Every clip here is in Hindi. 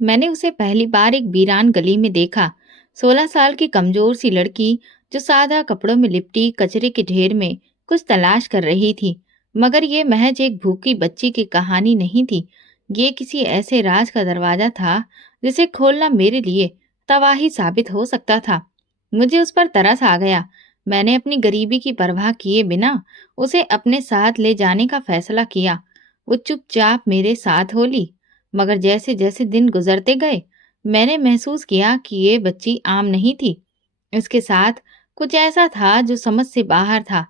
मैंने उसे पहली बार एक वीरान गली में देखा। 16 साल की कमजोर सी लड़की जो सादा कपड़ों में लिपटी कचरे के ढेर में कुछ तलाश कर रही थी। मगर ये महज एक भूखी बच्ची की कहानी नहीं थी। ये किसी ऐसे राज का दरवाजा था जिसे खोलना मेरे लिए तबाही साबित हो सकता था। मुझे उस पर तरस आ गया। मैंने अपनी गरीबी की परवाह किए बिना उसे अपने साथ ले जाने का फैसला किया। वो चुपचाप मेरे साथ हो ली। मगर जैसे जैसे दिन गुजरते गए, मैंने महसूस किया कि ये बच्ची आम नहीं थी। इसके साथ कुछ ऐसा था जो समझ से बाहर था।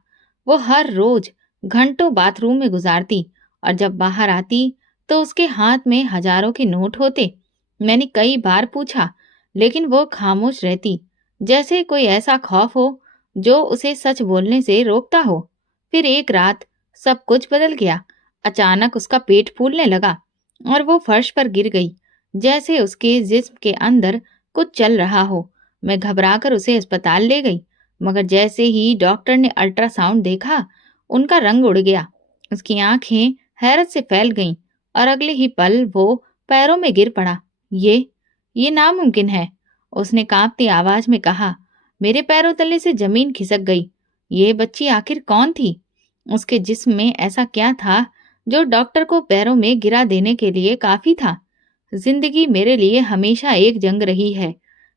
वो हर रोज घंटों बाथरूम में गुजारती और जब बाहर आती तो उसके हाथ में हजारों के नोट होते। मैंने कई बार पूछा, लेकिन वो खामोश रहती, जैसे कोई ऐसा खौफ हो जो उसे सच बोलने से रोकता हो। फिर एक रात सब कुछ बदल गया। अचानक उसका पेट फूलने लगा और वो फर्श पर गिर गई, जैसे उसके जिस्म के अंदर कुछ चल रहा हो। मैं घबराकर उसे अस्पताल ले गई, मगर जैसे ही डॉक्टर ने अल्ट्रासाउंड देखा, उनका रंग उड़ गया। उसकी आंखें हैरत से फैल गईं और अगले ही पल वो पैरों में गिर पड़ा। ये नामुमकिन है, उसने कांपती आवाज में कहा। मेरे पैरों तले से जमीन खिसक गई। ये बच्ची आखिर कौन थी? उसके जिस्म में ऐसा क्या था जो डॉक्टर को पैरों में गिरा देने के लिए काफी था? जिंदगी मेरे लिए हमेशा एक जंग रही है।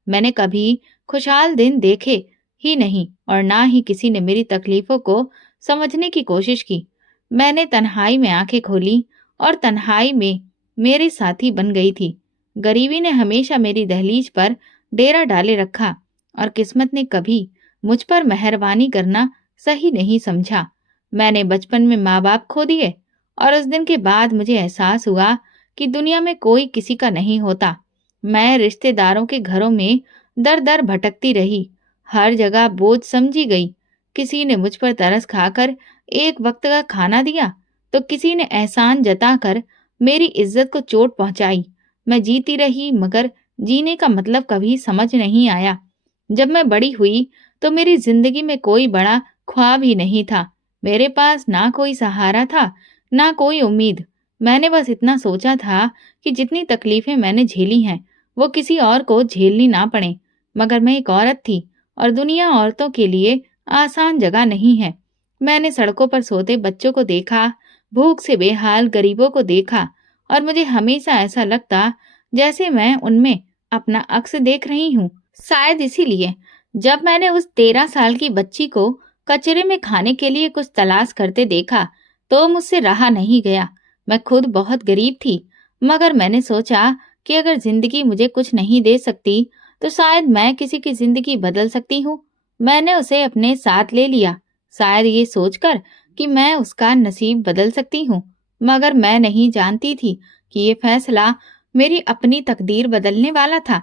मैंने कभी खुशहाल दिन देखे ही नहीं और ना ही किसी ने मेरी तकलीफों को समझने की कोशिश की। मैंने तन्हाई में आंखें खोली और तन्हाई में मेरे साथी बन गई थी। गरीबी ने हमेशा मेरी दहलीज पर डेरा डाले रखा और किस्मत ने कभी मुझ पर मेहरबानी करना सही नहीं समझा। मैंने बचपन में माँ बाप खो दिए और उस दिन के बाद मुझे एहसास हुआ कि दुनिया में कोई किसी का नहीं होता। मैं रिश्तेदारों के घरों में दर दर भटकती रही, हर जगह बोझ समझी गई। किसी ने मुझ पर तरस खाकर एक वक्त का खाना दिया, तो किसी ने एहसान जताकर मेरी इज्जत को चोट पहुंचाई। मैं जीती रही, मगर जीने का मतलब कभी समझ नहीं आया। जब मैं बड़ी हुई तो मेरी जिंदगी में कोई बड़ा ख्वाब ही नहीं था। मेरे पास ना कोई सहारा था, ना कोई उम्मीद। मैंने बस इतना सोचा था कि जितनी तकलीफें मैंने झेली हैं, वो किसी और को झेलनी ना पड़े। मगर मैं एक औरत थी और दुनिया औरतों के लिए आसान जगह नहीं है। मैंने सड़कों पर सोते बच्चों को देखा, भूख से बेहाल गरीबों को देखा और मुझे हमेशा ऐसा लगता जैसे मैं उनमें अपना अक्स देख रही हूँ। शायद इसीलिए जब मैंने उस 13 साल की बच्ची को कचरे में खाने के लिए कुछ तलाश करते देखा, तो मुझसे रहा नहीं गया। मैं खुद बहुत गरीब थी, मगर मैंने सोचा कि अगर जिंदगी मुझे कुछ नहीं दे सकती, तो शायद मैं किसी की जिंदगी बदल सकती हूँ। मैंने उसे अपने साथ ले लिया, शायद ये सोचकर कि मैं उसका नसीब बदल सकती हूँ। मगर मैं नहीं जानती थी कि ये फैसला मेरी अपनी तकदीर बदलने वाला था।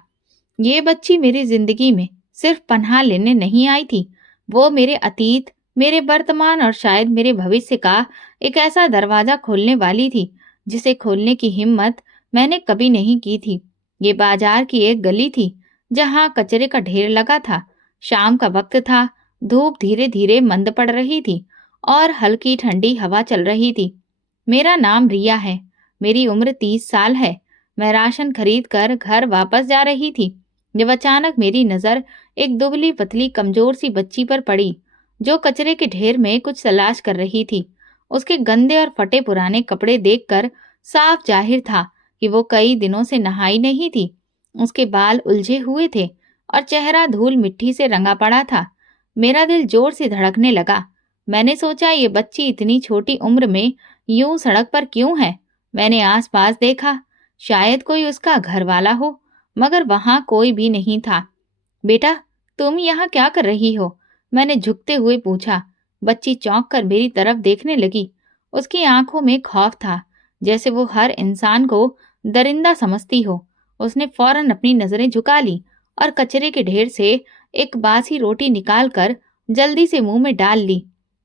ये बच्ची मेरी जिंदगी में सिर्फ पनाह लेने नहीं आई थी, वो मेरे अतीत, मेरे वर्तमान और शायद मेरे भविष्य का एक ऐसा दरवाजा खोलने वाली थी जिसे खोलने की हिम्मत मैंने कभी नहीं की थी। ये बाजार की एक गली थी जहां कचरे का ढेर लगा था। शाम का वक्त था, धूप धीरे धीरे मंद पड़ रही थी और हल्की ठंडी हवा चल रही थी। मेरा नाम रिया है, मेरी उम्र 30 साल है। मैं राशन खरीद कर घर वापस जा रही थी जब अचानक मेरी नजर एक दुबली पतली कमजोर सी बच्ची पर पड़ी जो कचरे के ढेर में कुछ तलाश कर रही थी। उसके गंदे और फटे पुराने कपड़े देखकर साफ जाहिर था कि वो कई दिनों से नहाई नहीं थी। उसके बाल उलझे हुए थे और चेहरा धूल मिट्टी से रंगा पड़ा था। मेरा दिल जोर से धड़कने लगा। मैंने सोचा, ये बच्ची इतनी छोटी उम्र में यूं सड़क पर क्यों है? मैंने आसपास देखा, शायद कोई उसका घर वाला हो, मगर वहां कोई भी नहीं था। बेटा, तुम यहाँ क्या कर रही हो? मैंने झुकते हुए पूछा। बच्ची चौंक कर मेरी तरफ देखने लगी। उसकी आंखों में खौफ था, जैसे वो हर इंसान को दरिंदा समझती हो। उसने फौरन अपनी नजरें झुका ली और कचरे के ढेर से एक बासी रोटी निकालकर जल्दी से मुंह में डाल ली।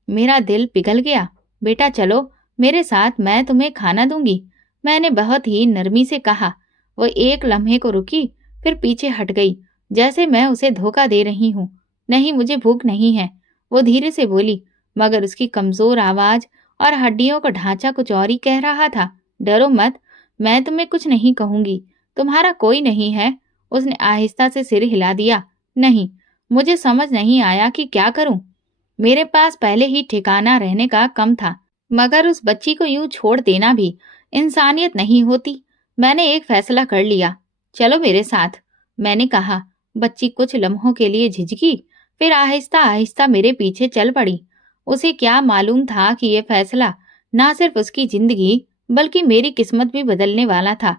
मेरा दिल पिघल गया। बेटा चलो मेरे साथ, मैं तुम्हें खाना दूंगी, मैंने बहुत ही नरमी से कहा। वो एक लम्हे को रुकी, फिर पीछे हट गई, जैसे मैं उसे धोखा दे रही हूँ। नहीं, मुझे भूख नहीं है, वो धीरे से बोली, मगर उसकी कमजोर आवाज और हड्डियों का ढांचा कुछ और ही कह रहा था। डरो मत, मैं तुम्हें कुछ नहीं कहूंगी, तुम्हारा कोई नहीं है? उसने आहिस्ता से सिर हिला दिया। नहीं, मुझे समझ नहीं आया कि क्या करूं। मेरे पास पहले ही ठिकाना रहने का कम था, मगर उस बच्ची को यूं छोड़ देना भी इंसानियत नहीं होती। मैंने एक फैसला कर लिया। चलो मेरे साथ, मैंने कहा। बच्ची कुछ लम्हों के लिए झिझकी, फिर आहिस्ता आहिस्ता मेरे पीछे चल पड़ी। उसे क्या मालूम था कि यह फैसला ना सिर्फ उसकी जिंदगी बल्कि मेरी किस्मत भी बदलने वाला था।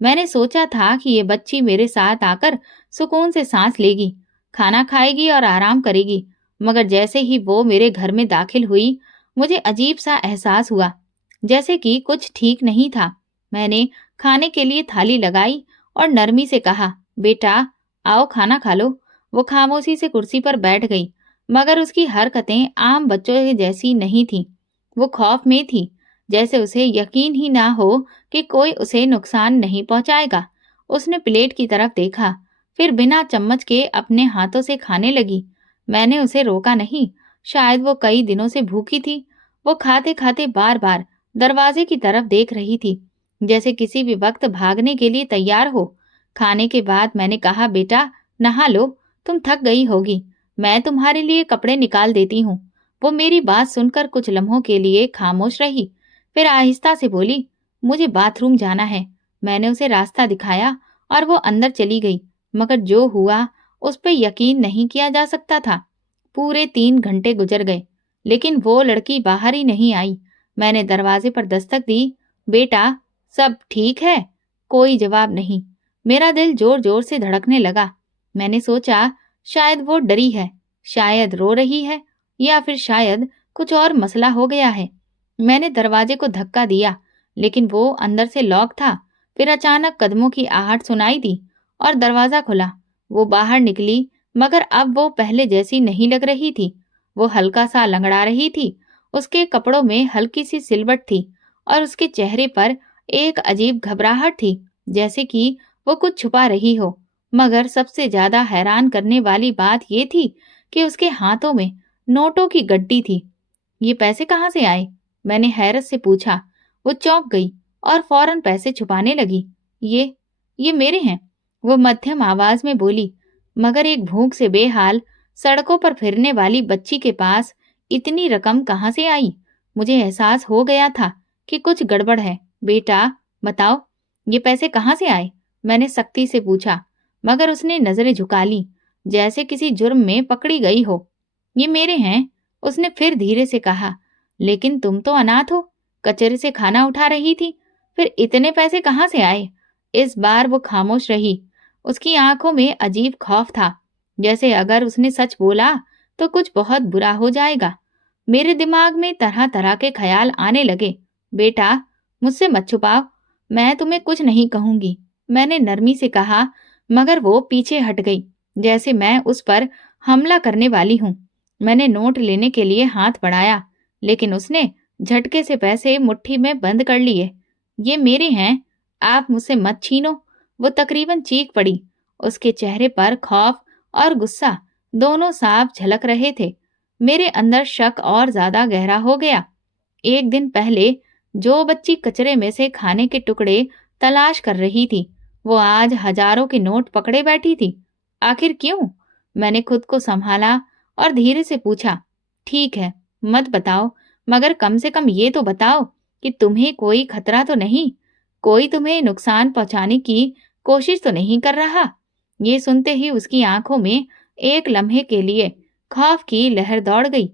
मैंने सोचा था कि ये बच्ची मेरे साथ आकर सुकून से सांस लेगी, खाना खाएगी और आराम करेगी, मगर जैसे ही वो मेरे घर में दाखिल हुई, मुझे अजीब सा एहसास हुआ, जैसे कि कुछ ठीक नहीं था। मैंने खाने के लिए थाली लगाई और नरमी से कहा, बेटा आओ खाना खा लो। वो खामोशी से कुर्सी पर बैठ गई, मगर उसकी हरकतें आम बच्चों के जैसी नहीं थीं। वो खौफ में थी, जैसे उसे यकीन ही ना हो कि कोई उसे नुकसान नहीं पहुंचाएगा। उसने प्लेट की तरफ देखा, फिर बिना चम्मच के अपने हाथों से खाने लगी। मैंने उसे रोका नहीं, शायद वो कई दिनों से भूखी थी। वो खाते खाते बार बार दरवाजे की तरफ देख रही थी, जैसे किसी भी वक्त भागने के लिए तैयार हो। खाने के बाद मैंने कहा, बेटा नहा लो, तुम थक गई होगी, मैं तुम्हारे लिए कपड़े निकाल देती हूँ। वो मेरी बात सुनकर कुछ लम्हों के लिए खामोश रही, फिर आहिस्ता से बोली, मुझे बाथरूम जाना है। मैंने उसे रास्ता दिखाया और वो अंदर चली गई, मगर जो हुआ उस पर यकीन नहीं किया जा सकता था। पूरे 3 घंटे गुजर गए, लेकिन वो लड़की बाहर ही नहीं आई। मैंने दरवाजे पर दस्तक दी, बेटा सब ठीक है? कोई जवाब नहीं। मेरा दिल जोर जोर से धड़कने लगा। मैंने सोचा, शायद वो डरी है, शायद रो रही है, या फिर शायद कुछ और मसला हो गया है। मैंने दरवाजे को धक्का दिया, लेकिन वो अंदर से लॉक था। फिर अचानक कदमों की आहट सुनाई दी और दरवाजा खुला। वो बाहर निकली, मगर अब वो पहले जैसी नहीं लग रही थी। वो हल्का सा लंगड़ा रही थी। उसके कपड़ों में हल्की सी सिलवट थी और उसके चेहरे पर एक अजीब घबराहट थी, जैसे कि वो कुछ छुपा रही हो। मगर सबसे ज्यादा हैरान करने वाली बात ये थी कि उसके हाथों में नोटों की गड्डी थी। ये पैसे कहाँ से आए? मैंने हैरत से पूछा। वो चौंक गई और फौरन पैसे छुपाने लगी। ये मेरे हैं, वो मध्यम आवाज में बोली। मगर एक भूख से बेहाल सड़कों पर फिरने वाली बच्ची के पास इतनी रकम कहाँ से आई? मुझे एहसास हो गया था कि कुछ गड़बड़ है। बेटा बताओ, ये पैसे कहाँ से आए? मैंने सख्ती से पूछा, मगर उसने नजरें झुका ली, जैसे किसी जुर्म में पकड़ी गई हो। ये मेरे हैं, उसने फिर धीरे से कहा। लेकिन तुम तो अनाथ हो, कचरे से खाना उठा रही थी, फिर इतने पैसे कहाँ से आए? इस बार वो खामोश रही। उसकी आंखों में अजीब खौफ था, जैसे अगर उसने सच बोला तो कुछ बहुत बुरा हो जाएगा। मेरे दिमाग में तरह तरह के ख्याल आने लगे। बेटा मुझसे मत छुपाओ, मैं तुम्हें कुछ नहीं कहूंगी, मैंने नरमी से कहा, मगर वो पीछे हट गई, जैसे मैं उस पर हमला करने वाली हूँ। मैंने नोट लेने के लिए हाथ बढ़ाया, लेकिन उसने झटके से पैसे मुट्ठी में बंद कर लिए। ये मेरे हैं, आप मुझसे मत छीनो, वो तकरीबन चीख पड़ी। उसके चेहरे पर खौफ और गुस्सा दोनों साफ झलक रहे थे। मेरे अंदर शक और ज्यादा गहरा हो गया। एक दिन पहले जो बच्ची कचरे में से खाने के टुकड़े तलाश कर रही थी, वो आज हजारों के नोट पकड़े बैठी थी। आखिर क्यों? मैंने खुद को संभाला और धीरे से पूछा, ठीक है, मत बताओ, मगर कम से कम ये तो बताओ कि तुम्हें कोई खतरा तो नहीं, कोई तुम्हें नुकसान पहुंचाने की कोशिश तो नहीं कर रहा? ये सुनते ही उसकी आंखों में एक लम्हे के लिए खौफ की लहर दौड़ गई।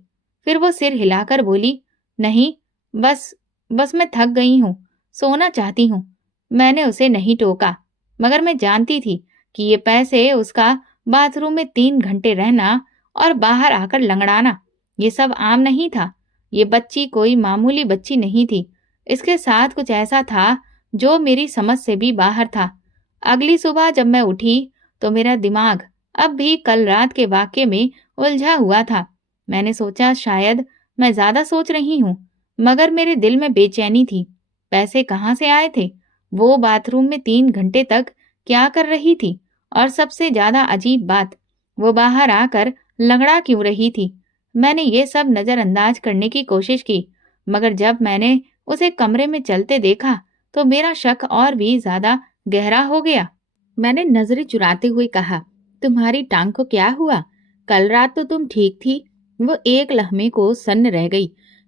फिर वो सिर हिलाकर बोली, नहीं, बस बस मैं थक गई हूँ, सोना चाहती हूँ। मैंने उसे नहीं टोका, मगर मैं जानती थी कि ये पैसे, उसका बाथरूम में 3 घंटे रहना और बाहर आकर लंगड़ाना, ये सब आम नहीं था। ये बच्ची कोई मामूली बच्ची नहीं थी। इसके साथ कुछ ऐसा था जो मेरी समझ से भी बाहर था। अगली सुबह जब मैं उठी तो मेरा दिमाग अब भी कल रात के वाकये में उलझा हुआ था। मैंने सोचा शायद मैं ज्यादा सोच रही हूँ, मगर मेरे दिल में बेचैनी थी। पैसे कहाँ से आए थे? वो बाथरूम में 3 घंटे तक क्या कर रही थी? और सबसे ज्यादा अजीब बात, वो बाहर आकर लंगड़ा क्यों रही थी? मैंने ये सब नजरअंदाज करने की कोशिश की, मगर जब मैंने उसे कमरे में चलते देखा तो मेरा शक और भी ज्यादा गहरा हो गया। मैंने नजरें चुराते हुए कहा, तुम्हारी टांग को क्या हुआ? कल रात तो तुम ठीक थी। वो एक लम्हे को सन्न रह गई,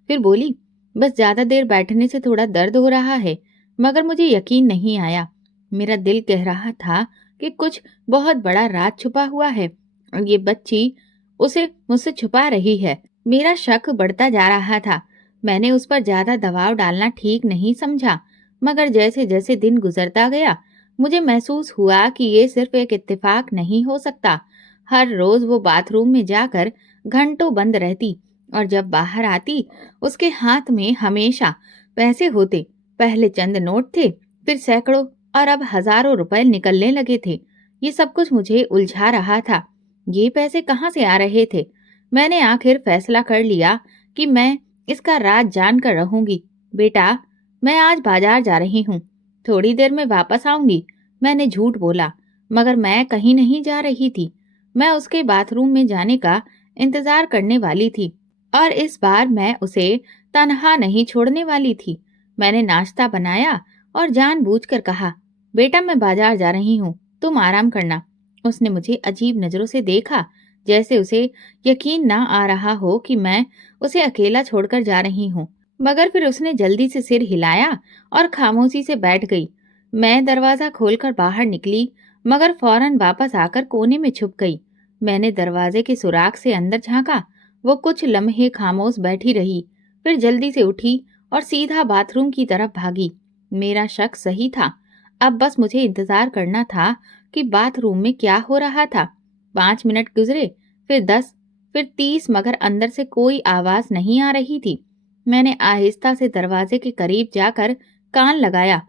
फिर बोली, बस ज्यादा देर बैठने से थोड़ा दर्द हो रहा है। मगर मुझे यकीन नहीं आया। मेरा दिल कह रहा था कि कुछ बहुत बड़ा राज छुपा हुआ है और ये बच्ची उसे मुझसे छुपा रही है। मेरा शक बढ़ता जा रहा था। मैंने उस पर ज्यादा दबाव डालना ठीक नहीं समझा, मगर जैसे जैसे दिन गुजरता गया मुझे महसूस हुआ कि ये सिर्फ एक इत्तेफाक नहीं हो सकता। हर रोज वो बाथरूम में जाकर घंटों बंद रहती और जब बाहर आती उसके हाथ में हमेशा पैसे होते। पहले चंद नोट थे, फिर सैकड़ों और अब हजारों रुपए निकलने लगे थे। ये सब कुछ मुझे उलझा रहा था। ये पैसे कहाँ से आ रहे थे? मैंने आखिर फैसला कर लिया कि मैं इसका राज जान कर रहूंगी। बेटा, मैं आज बाजार जा रही हूँ, थोड़ी देर में वापस आऊंगी। मैंने झूठ बोला, मगर मैं कहीं नहीं जा रही थी। मैं उसके बाथरूम में जाने का इंतजार करने वाली थी और इस बार मैं उसे तन्हा नहीं छोड़ने वाली थी। मैंने नाश्ता बनाया और जानबूझकर कहा, बेटा मैं बाजार जा रही हूँ, तुम आराम करना। उसने मुझे अजीब नजरों से देखा, जैसे उसे यकीन ना आ रहा हो कि मैं उसे अकेला छोड़कर जा रही हूँ। मगर फिर उसने जल्दी से सिर हिलाया और खामोशी से बैठ गई। मैं दरवाजा खोलकर बाहर निकली, मगर फौरन वापस आकर कोने में छुप गई। मैंने दरवाजे के सुराख से अंदर झांका। वो कुछ लम्हे खामोश बैठी रही, फिर जल्दी से उठी और सीधा बाथरूम की तरफ भागी। मेरा शक सही था। अब बस मुझे इंतजार करना था कि बाथरूम में क्या हो रहा था। 5 मिनट गुजरे, फिर 10, फिर 30, मगर अंदर से कोई आवाज नहीं आ रही थी। मैंने आहिस्ता से दरवाजे के करीब जाकर कान लगाया।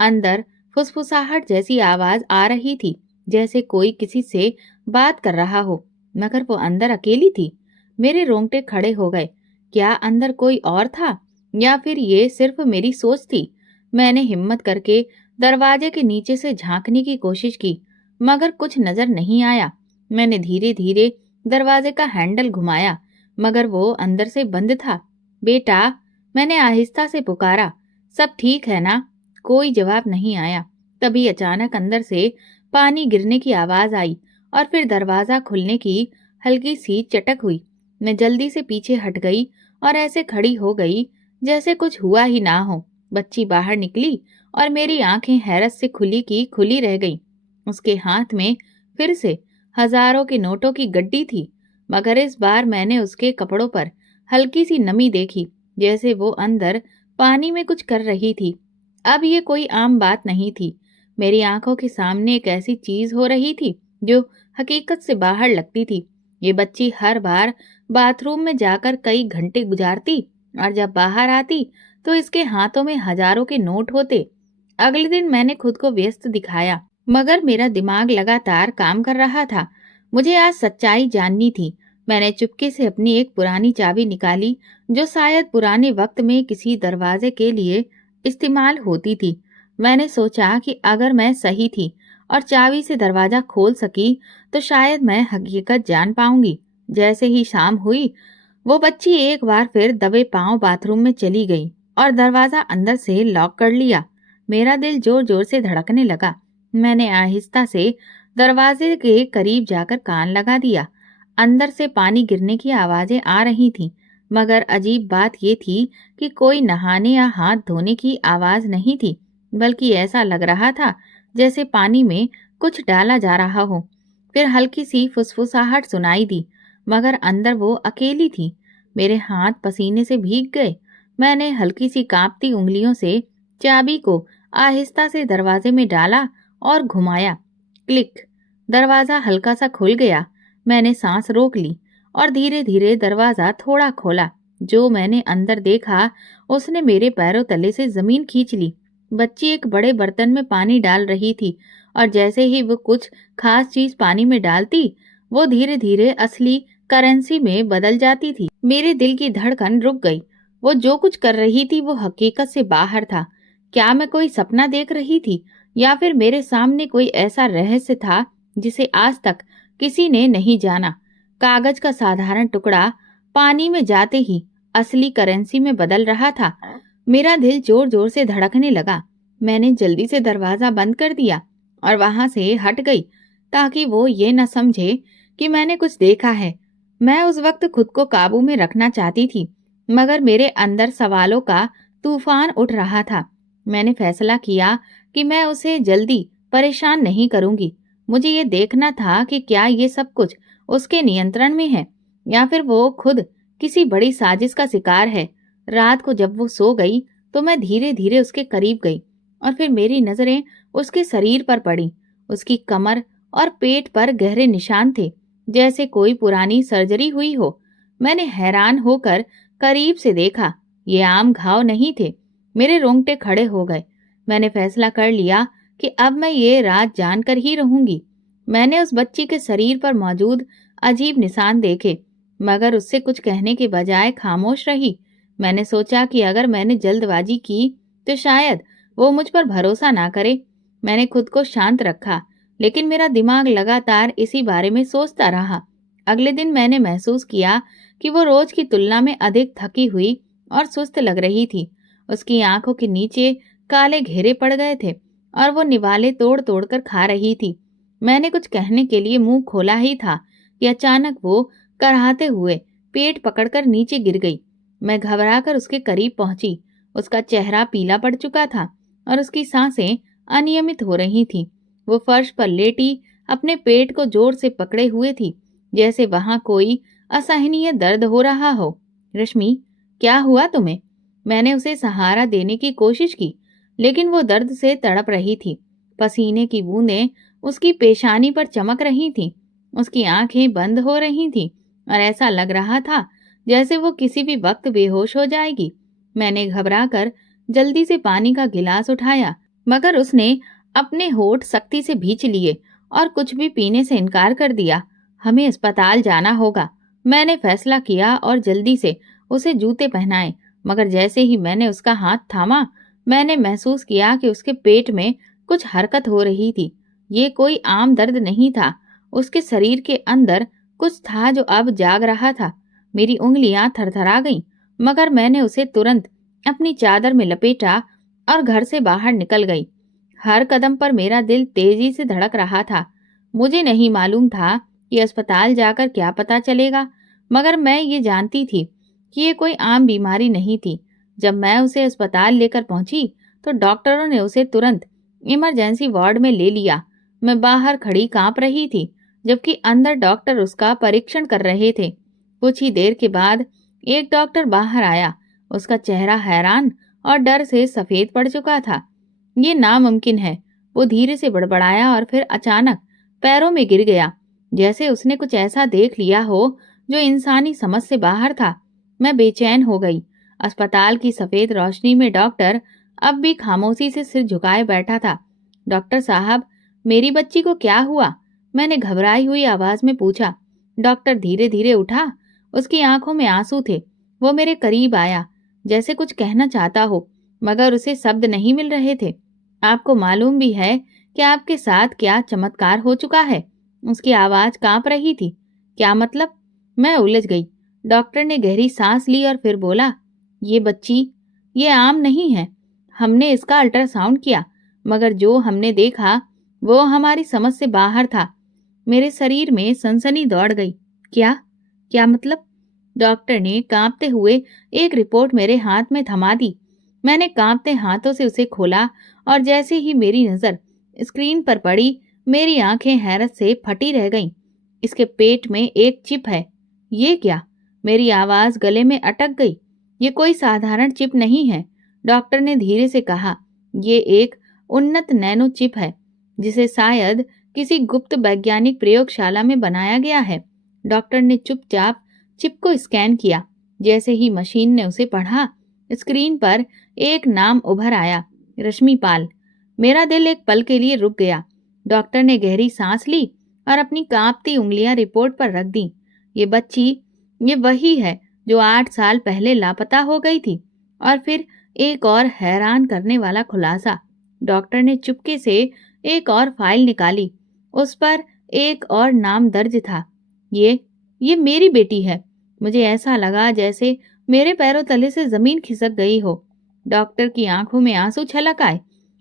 अंदर फुसफुसाहट जैसी आवाज आ रही थी, जैसे कोई किसी से बात कर रहा हो, मगर वो अंदर अकेली थी। मेरे रोंगटे खड़े हो गए। क्या अंदर कोई और था या फिर ये सिर्फ मेरी सोच थी? मैंने हिम्मत करके दरवाजे के नीचे से झांकने की कोशिश की, मगर कुछ नजर नहीं आया। मैंने धीरे धीरे दरवाजे का हैंडल घुमाया, मगर वो अंदर से बंद था। बेटा, मैंने आहिस्ता से पुकारा, सब ठीक है ना? कोई जवाब नहीं आया। तभी अचानक अंदर से पानी गिरने की आवाज आई और फिर दरवाजा खुलने की हल्की सी चटक हुई। मैं जल्दी से पीछे हट गई और ऐसे खड़ी हो गई जैसे कुछ हुआ ही ना हो। बच्ची बाहर निकली और मेरी आंखें हैरत से खुली की खुली रह गईं। उसके हाथ में फिर से हजारों के नोटों की गड्डी थी, मगर इस बार मैंने उसके कपड़ों पर हल्की सी नमी देखी, जैसे वो अंदर पानी में कुछ कर रही थी। अब ये कोई आम बात नहीं थी। मेरी आंखों के सामने एक ऐसी चीज हो रही थी जो हकीकत से बाहर लगती थी। ये बच्ची हर बार बाथरूम में जाकर कई घंटे गुजारती और जब बाहर आती तो इसके हाथों में हजारों के नोट होते। अगले दिन मैंने खुद को व्यस्त दिखाया, मगर मेरा दिमाग लगातार काम कर रहा था। मुझे आज सच्चाई जाननी थी। मैंने चुपके से अपनी एक पुरानी चाबी निकाली, जो शायद पुराने वक्त में किसी दरवाजे के लिए इस्तेमाल होती थी। मैंने सोचा कि अगर मैं सही थी और चाबी से दरवाजा खोल सकी तो शायद मैं हकीकत जान पाऊंगी। जैसे ही शाम हुई, वो बच्ची एक बार फिर दबे पांव बाथरूम में चली गई और दरवाजा अंदर से लॉक कर लिया। मेरा दिल जोर जोर से धड़कने लगा। मैंने आहिस्ता से दरवाजे के करीब जाकर कान लगा दिया। अंदर से पानी गिरने की आवाजें आ रही थीं, मगर अजीब बात ये थी कि कोई नहाने या हाथ धोने की आवाज नहीं थी, बल्कि ऐसा लग रहा था जैसे पानी में कुछ डाला जा रहा हो। फिर हल्की सी फुसफुसाहट सुनाई दी, मगर अंदर वो अकेली थी। मेरे हाथ पसीने से भीग गए। मैंने हल्की सी कांपती उंगलियों से चाबी को आहिस्ता से दरवाजे में डाला और घुमाया। क्लिक! दरवाजा हल्का सा खुल गया। मैंने सांस रोक ली और धीरे धीरे दरवाजा थोड़ा खोला। जो मैंने अंदर देखा उसने मेरे पैरों तले से जमीन खींच ली। बच्ची एक बड़े बर्तन में पानी डाल रही थी और जैसे ही वो कुछ खास चीज पानी में डालती, वो धीरे धीरे असली करेंसी में बदल जाती थी। मेरे दिल की धड़कन रुक गई। वो जो कुछ कर रही थी वो हकीकत से बाहर था। क्या मैं कोई सपना देख रही थी या फिर मेरे सामने कोई ऐसा रहस्य था जिसे आज तक किसी ने नहीं जाना? कागज का साधारण टुकड़ा पानी में जाते ही असली करेंसी में बदल रहा था। मेरा दिल जोर जोर से धड़कने लगा। मैंने जल्दी से दरवाजा बंद कर दिया और वहां से हट गई ताकि वो ये न समझे कि मैंने कुछ देखा है। मैं उस वक्त खुद को काबू में रखना चाहती थी, मगर मेरे अंदर सवालों का तूफान उठ रहा था। मैंने फैसला किया कि मैं उसे जल्दी परेशान नहीं करूंगी। मुझे ये देखना था कि क्या ये सब कुछ उसके नियंत्रण में है या फिर वो खुद किसी बड़ी साजिश का शिकार है। रात को जब वो सो गई तो मैं धीरे धीरे उसके करीब गई और फिर मेरी नजरें उसके शरीर पर पड़ी। उसकी कमर और पेट पर गहरे निशान थे, जैसे कोई पुरानी सर्जरी हुई हो। मैंने हैरान होकर करीब से देखा। ये आम घाव नहीं थे। मेरे रोंगटे खड़े हो गए। मैंने फैसला कर लिया कि अब मैं ये राज जानकर ही रहूंगी। मैंने उस बच्ची के शरीर पर मौजूद अजीब निशान देखे, मगर उससे कुछ कहने के बजाय खामोश रही। मैंने सोचा कि अगर मैंने जल्दबाजी की तो शायद वो मुझ पर भरोसा ना करे। मैंने खुद को शांत रखा, लेकिन मेरा दिमाग लगातार इसी बारे में सोचता रहा। अगले दिन मैंने महसूस किया कि वो रोज की तुलना में अधिक थकी हुई और सुस्त लग रही थी। उसकी आंखों के नीचे काले घेरे पड़ गए थे और वो निवाले तोड़ तोड़ कर खा रही थी। मैंने कुछ कहने के लिए मुंह खोला ही था कि अचानक वो कराहते हुए पेट पकड़कर नीचे गिर गई। मैं घबराकर उसके करीब पहुंची। उसका चेहरा पीला पड़ चुका था और उसकी सांसें अनियमित हो रही थीं। वो फर्श पर लेटी अपने पेट को जोर से पकड़े हुए थी, जैसे वहां कोई असहनीय दर्द हो रहा हो। रश्मि, क्या हुआ तुम्हें? मैंने उसे सहारा देने की कोशिश की, लेकिन वो दर्द से तड़प रही थी। पसीने की बूंदें उसकी पेशानी पर चमक रही थीं। उसकी आंखें बंद हो रही थीं और ऐसा लग रहा था जैसे वो किसी भी वक्त बेहोश हो जाएगी। मैंने घबराकर जल्दी से पानी का गिलास उठाया, मगर उसने अपने होठ सख्ती से भींच लिए और कुछ भी पीने से इनकार कर दिया। हमें अस्पताल जाना होगा, मैंने फैसला किया और जल्दी से उसे जूते पहनाए। मगर जैसे ही मैंने उसका हाथ थामा, मैंने महसूस किया कि उसके पेट में कुछ हरकत हो रही थी। ये कोई आम दर्द नहीं था। उसके शरीर के अंदर कुछ था जो अब जाग रहा था। मेरी उंगलियां थरथरा गईं, मगर मैंने उसे तुरंत अपनी चादर में लपेटा और घर से बाहर निकल गई। हर कदम पर मेरा दिल तेजी से धड़क रहा था। मुझे नहीं मालूम था कि अस्पताल जाकर क्या पता चलेगा, मगर मैं ये जानती थी कि ये कोई आम बीमारी नहीं थी। जब मैं उसे अस्पताल लेकर पहुंची तो डॉक्टरों ने उसे तुरंत इमरजेंसी वार्ड में ले लिया। मैं बाहर खड़ी कांप रही थी, जबकि अंदर डॉक्टर उसका परीक्षण कर रहे थे। कुछ ही देर के बाद एक डॉक्टर बाहर आया। उसका चेहरा हैरान और डर से सफेद पड़ चुका था। ये नामुमकिन है, वो धीरे से बड़बड़ाया और फिर अचानक पैरों में गिर गया, जैसे उसने कुछ ऐसा देख लिया हो जो इंसानी समझ से बाहर था। मैं बेचैन हो गई। अस्पताल की सफेद रोशनी में डॉक्टर अब भी खामोशी से सिर झुकाए बैठा था। डॉक्टर साहब, मेरी बच्ची को क्या हुआ? मैंने घबराई हुई आवाज में पूछा। डॉक्टर धीरे धीरे उठा। उसकी आंखों में आंसू थे। वो मेरे करीब आया, जैसे कुछ कहना चाहता हो, मगर उसे शब्द नहीं मिल रहे थे। आपको मालूम भी है कि आपके साथ क्या चमत्कार हो चुका है? उसकी आवाज कांप रही थी। क्या मतलब? मैं उलझ गई। डॉक्टर ने गहरी सांस ली और फिर बोला, ये बच्ची, ये आम नहीं है। हमने इसका अल्ट्रासाउंड किया, मगर जो हमने देखा वो हमारी समझ से बाहर था। मेरे शरीर में सनसनी दौड़ गई। क्या? क्या मतलब? डॉक्टर ने कांपते हुए एक रिपोर्ट मेरे हाथ में थमा दी। मैंने कांपते हाथों से उसे खोला और जैसे ही मेरी नजर स्क्रीन पर पड़ी, मेरी आंखें हैरत से फटी रह गईं। इसके पेट में एक चिप है। ये क्या? मेरी आवाज गले में अटक गई। ये कोई साधारण चिप नहीं है, डॉक्टर ने धीरे से कहा। ये एक उन्नत नैनो चिप है, जिसे शायद किसी गुप्त वैज्ञानिक प्रयोगशाला में बनाया गया है। डॉक्टर ने चुपचाप चिप को स्कैन किया। जैसे ही मशीन ने उसे पढ़ा, स्क्रीन पर एक नाम उभर आया, रश्मि पाल। मेरा दिल एक पल के लिए रुक गया। डॉक्टर ने गहरी सांस ली और अपनी कांपती उंगलियां रिपोर्ट पर रख दी। ये बच्ची, ये वही है जो 8 साल पहले लापता हो गई थी। और फिर एक और हैरान करने वाला खुलासा। डॉक्टर ने चुपके से एक और फाइल निकाली। उस पर एक और नाम दर्ज था। ये मेरी बेटी है। मुझे ऐसा लगा जैसे मेरे पैरों तले से जमीन खिसक गई हो। डॉक्टर की आंखों में आंसू छलक आए।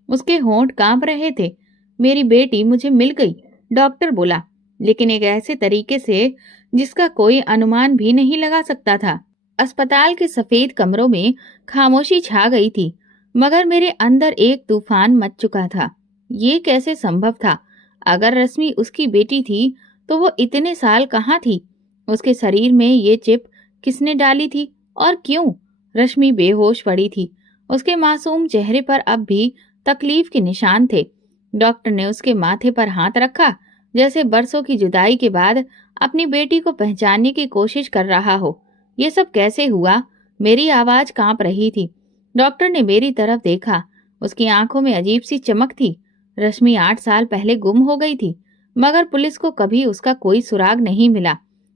उसके होंठ कांप रहे थे। मेरी बेटी मुझे मिल गई, डॉक्टर बोला, लेकिन एक ऐसे तरीके से जिसका कोई अनुमान भी नहीं लगा सकता था। अस्पताल के सफेद कमरों में खामोशी छा गई थी, मगर मेरे अंदर एक तूफान मच चुका था। ये कैसे संभव था? अगर रश्मि उसकी बेटी थी तो वो इतने साल कहाँ थी? उसके शरीर में ये चिप किसने डाली थी और क्यों? रश्मि बेहोश पड़ी थी। उसके मासूम चेहरे पर अब भी तकलीफ के निशान थे। डॉक्टर ने उसके माथे पर हाथ रखा, जैसे बरसों की जुदाई के बाद अपनी बेटी को पहचानने की कोशिश कर रहा हो। ये सब कैसे हुआ? मेरी आवाज कांप रही थी। डॉक्टर ने मेरी तरफ देखा। उसकी आंखों में अजीब सी चमक थी। रश्मि 8 साल पहले गुम हो गई थी, मगर पुलिस को कभी उसका कोई सुराग नहीं मिला।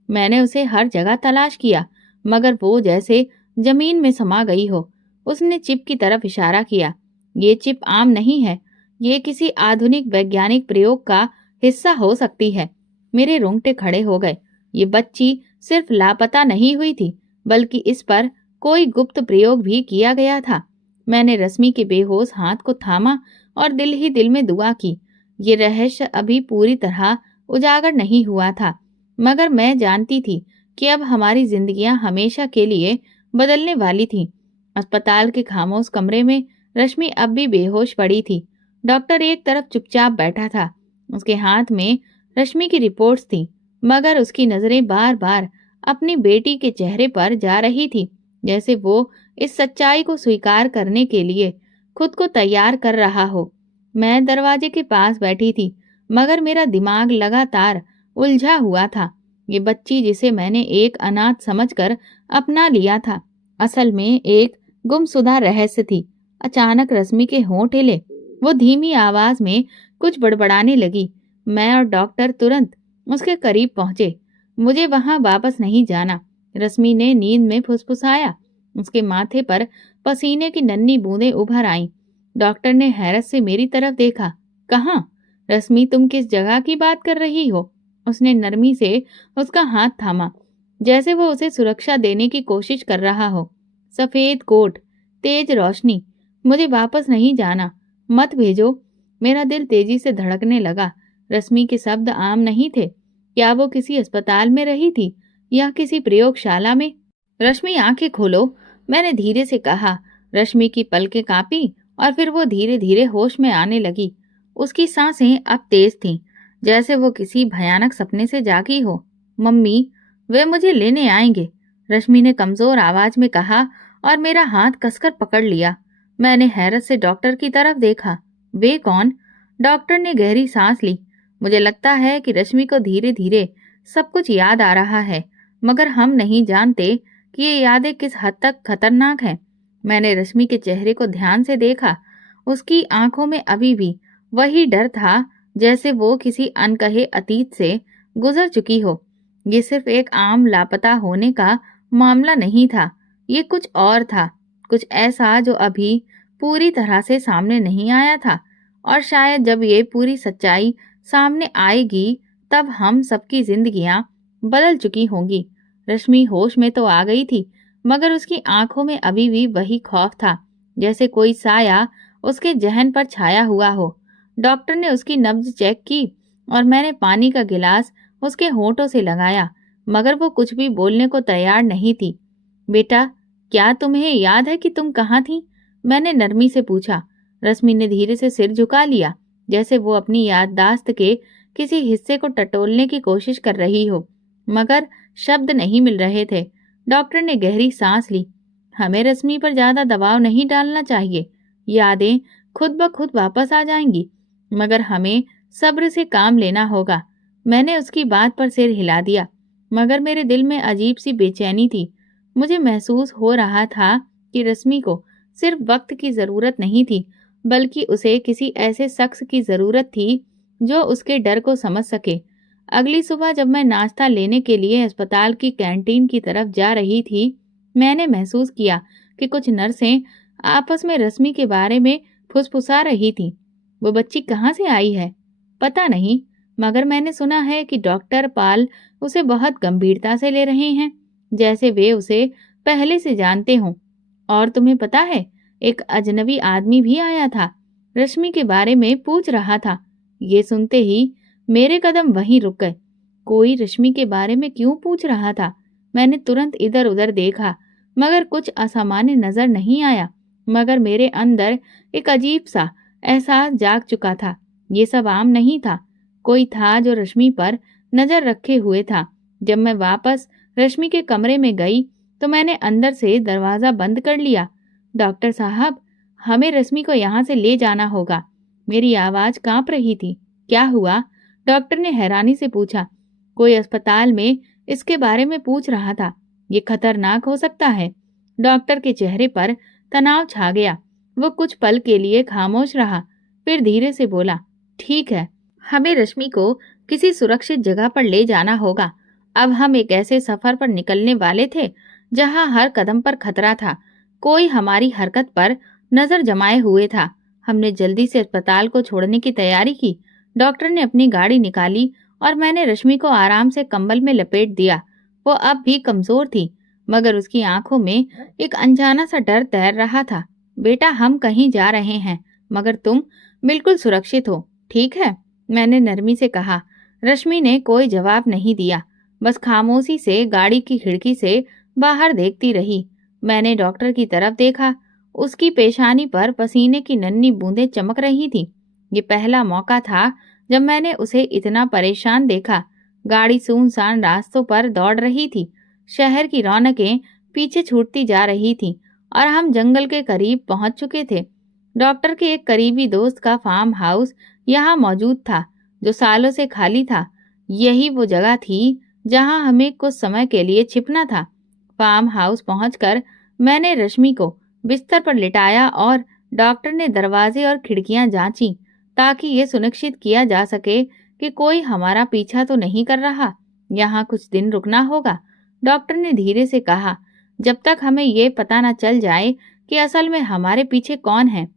मैंने उसे हर जगह तलाश किया, मगर वो जैसे जमीन में समा गई हो। उसने चिप की तरफ इशारा किया। ये चिप आम नहीं है, ये किसी आधुनिक वैज्ञानिक प्रयोग का हिस्सा हो सकती है। मेरे रोंगटे खड़े हो गए। ये बच्ची सिर्फ लापता नहीं हुई थी, बल्कि इस पर कोई गुप्त प्रयोग भी किया गया था। मैंने रश्मि के बेहोश हाथ को थामा और दिल ही दिल में दुआ की। ये रहस्य अभी पूरी तरह उजागर नहीं हुआ था, मगर मैं जानती थी कि अब हमारी जिंदगियां हमेशा के लिए बदलने वाली थीं। अस्पताल के खामोश कमरे में रश्मि अब भी बेहोश पड़ी थी। डॉक्टर एक तरफ चुपचाप बैठा था। उसके हाथ में रश्मि की रिपोर्ट्स थी, मगर उसकी नजरें बार बार अपनी बेटी के चेहरे पर जा रही थी, जैसे वो इस सच्चाई को स्वीकार करने के लिए खुद को तैयार कर रहा हो। मैं दरवाजे के पास बैठी थी, मगर मेरा दिमाग लगातार उलझा हुआ था। ये बच्ची जिसे मैंने एक अनाथ समझकर अपना लिया था, असल में एक गुमशुदा रहस्य थी। अचानक रश्मि के होंठ हिले। वो धीमी आवाज में कुछ बड़बड़ाने लगी। मैं और डॉक्टर तुरंत उसके करीब पहुंचे। मुझे वहां वापस नहीं जाना, रश्मि ने नींद में फुसफुसाया। उसके माथे पर पसीने की नन्ही बूंदें उभर आईं। डॉक्टर ने हैरत से मेरी तरफ देखा। कहाँ? रश्मि, तुम किस जगह की बात कर रही हो? उसने नरमी से उसका हाथ थामा, जैसे वो उसे सुरक्षा देने की कोशिश कर रहा हो। सफेद कोट, तेज रोशनी। मुझे वापस नहीं जाना, मत भेजो। मेरा दिल तेजी से धड़कने लगा। रश्मि के शब्द आम नहीं थे। क्या वो किसी अस्पताल में रही थी या किसी प्रयोगशाला में? रश्मि, आंखें खोलो, मैंने धीरे से कहा। रश्मि की पलकें कांपी और फिर वो धीरे धीरे होश में आने लगी। उसकी सांसें अब तेज थीं, जैसे वो किसी भयानक सपने से जागी हो। मम्मी, वे मुझे लेने आएंगे, रश्मि ने कमजोर आवाज में कहा और मेरा हाथ कसकर पकड़ लिया। मैंने हैरत से डॉक्टर की तरफ देखा। वे कौन? डॉक्टर ने गहरी सांस ली। मुझे लगता है कि रश्मि को धीरे धीरे सब कुछ याद आ रहा है, मगर हम नहीं जानते कि ये यादें किस हद तक खतरनाक हैं। मैंने रश्मि के चेहरे को ध्यान से देखा। उसकी आंखों में अभी भी वही डर था, जैसे वो किसी अनकहे अतीत से गुजर चुकी हो। ये सिर्फ एक आम लापता होने का मामला नहीं था, ये कुछ और था, कुछ ऐसा जो अभी पूरी तरह से सामने नहीं आया था। और शायद जब ये पूरी सच्चाई सामने आएगी, तब हम सबकी जिंदगियां बदल चुकी होंगी। रश्मि होश में तो आ गई थी, मगर उसकी आंखों में अभी भी वही खौफ था, जैसे कोई साया उसके जहन पर छाया हुआ हो। डॉक्टर ने उसकी नब्ज चेक की और मैंने पानी का गिलास उसके होंठों से लगाया, मगर वो कुछ भी बोलने को तैयार नहीं थी। बेटा, क्या तुम्हें याद है कि तुम कहाँ थी? मैंने नरमी से पूछा। रश्मि ने धीरे से सिर झुका लिया, जैसे वो अपनी याददाश्त के किसी हिस्से को टटोलने की कोशिश कर रही हो, मगर शब्द नहीं मिल रहे थे। डॉक्टर ने गहरी सांस ली। हमें रश्मि पर ज्यादा दबाव नहीं डालना चाहिए। यादें खुद ब खुद वापस आ जाएंगी, मगर हमें सब्र से काम लेना होगा। मैंने उसकी बात पर सिर हिला दिया, मगर मेरे दिल में अजीब सी बेचैनी थी। मुझे महसूस हो रहा था कि रश्मि को सिर्फ वक्त की जरूरत नहीं थी, बल्कि उसे किसी ऐसे शख्स की जरूरत थी जो उसके डर को समझ सके। अगली सुबह जब मैं नाश्ता लेने के लिए अस्पताल की कैंटीन की तरफ जा रही थी, मैंने महसूस किया कि कुछ नर्सें आपस में रश्मि के बारे में फुसफुसा रही थीं। वो बच्ची कहाँ से आई है पता नहीं, मगर मैंने सुना है कि डॉक्टर पाल उसे बहुत गंभीरता से ले रहे हैं, जैसे वे उसे पहले से जानते हों। और तुम्हें पता है, एक अजनबी आदमी भी आया था। रश्मि के बारे में पूछ रहा था। ये सुनते ही मेरे कदम वहीं रुक गए। कोई रश्मि के बारे में क्यों पूछ रहा था? मैंने तुरंत इधर उधर देखा, मगर कुछ असामान्य नजर नहीं आया। मगर मेरे अंदर एक अजीब सा एहसास जाग चुका था। ये सब आम नहीं था। कोई था जो रश्मि पर नजर रखे हुए था। जब मैं वापस रश्मि के कमरे में गई तो मैंने अंदर से दरवाजा बंद कर लिया। डॉक्टर साहब, हमें रश्मि को यहाँ से ले जाना होगा। मेरी आवाज कांप रही थी। क्या हुआ? डॉक्टर ने हैरानी से पूछा। कोई अस्पताल में इसके बारे में पूछ रहा था। ये खतरनाक हो सकता है। डॉक्टर के चेहरे पर तनाव छा गया। वो कुछ पल के लिए खामोश रहा, फिर धीरे से बोला, ठीक है, हमें रश्मि को किसी सुरक्षित जगह पर ले जाना होगा। अब हम एक ऐसे सफर पर निकलने वाले थे जहां हर कदम पर खतरा था। कोई हमारी हरकत पर नजर जमाए हुए था। हमने जल्दी से अस्पताल को छोड़ने की तैयारी की। डॉक्टर ने अपनी गाड़ी निकाली और मैंने रश्मि को आराम से कंबल में लपेट दिया। वो अब भी कमजोर थी, मगर उसकी आंखों में एक अनजाना सा डर तैर रहा था। बेटा, हम कहीं जा रहे हैं, मगर तुम बिल्कुल सुरक्षित हो, ठीक है? मैंने नरमी से कहा। रश्मि ने कोई जवाब नहीं दिया, बस खामोशी से गाड़ी की खिड़की से बाहर देखती रही। मैंने डॉक्टर की तरफ देखा। उसकी पेशानी पर पसीने की नन्ही बूंदें चमक रही थी। ये पहला मौका था जब मैंने उसे इतना परेशान देखा। गाड़ी सुनसान रास्तों पर दौड़ रही थी। शहर की रौनकें पीछे छूटती जा रही थीं और हम जंगल के करीब पहुंच चुके थे। डॉक्टर के एक करीबी दोस्त का फार्म हाउस यहाँ मौजूद था, जो सालों से खाली था। यही वो जगह थी जहां हमें कुछ समय के लिए छिपना था। फार्म हाउस पहुंचकर मैंने रश्मि को बिस्तर पर लिटाया और डॉक्टर ने दरवाजे और खिड़कियां जांची, ताकि ये सुनिश्चित किया जा सके कि कोई हमारा पीछा तो नहीं कर रहा। यहाँ कुछ दिन रुकना होगा, डॉक्टर ने धीरे से कहा, जब तक हमें ये पता न चल जाए कि असल में हमारे पीछे कौन है।